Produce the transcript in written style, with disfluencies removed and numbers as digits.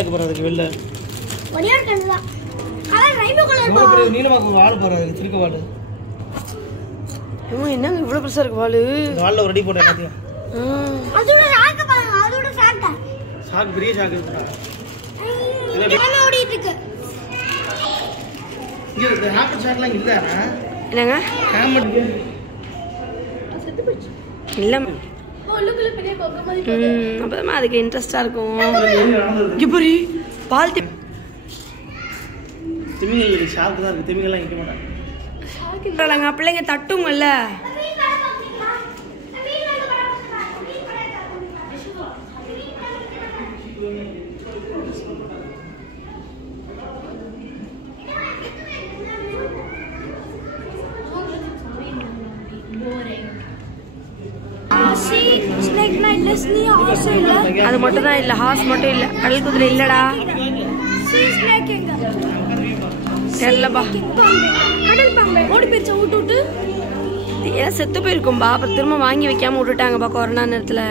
அதுக்கு வெளில ஒரே ஒரு கண்ணு தான். கலர் ரெயின்போ கலர் பா. இவ்வளவு நீளமாக வால் பாரு, அதுக்கு திருக்க வால். என்னங்க இவ்வளவு பெருசா இருக்கு வால்? வால்ல ஒரு அடி போட்டு எல்லாத்தையும். அதோட சாக்கு பாருங்க, அதோட சாக்கு. சாக்கு பெரிய சாக்கு இருக்குடா. எல்லாமே ஓடிட்டு இருக்கு. இங்க இந்த ஹேமர் ஷாட்லாம் இல்லடா. என்னங்க? ஹேமர் செத்து போச்சு. இல்ல. உள்ளுக்குள்ள பெரிய கொக்க மாதிரி போகுது. அப்பதான் அதுக்கு இன்ட்ரெஸ்டா இருக்கும். இப்படி பால் திமிங்கல் ஷார்க் தான் இருக்கு. திமிங்கல்லாம் நிக்க மாட்டாங்க. ஷார்க் பிள்ளைங்க தட்டுங்கல்ல. அது மட்டும் தான் இல்ல, ஹார்ஸ் மட்டும் இல்ல, கடல் குதிரை இல்லடா. தெரியலப்பா. கடல் பாம்பு ஓடி போயிடுச்சு விட்டு ஏன் செத்து போயிருக்கும்பா, அப்புறம் திரும்ப வாங்கி வைக்காம விட்டுட்டாங்கப்பா கொரோனா நேரத்துல.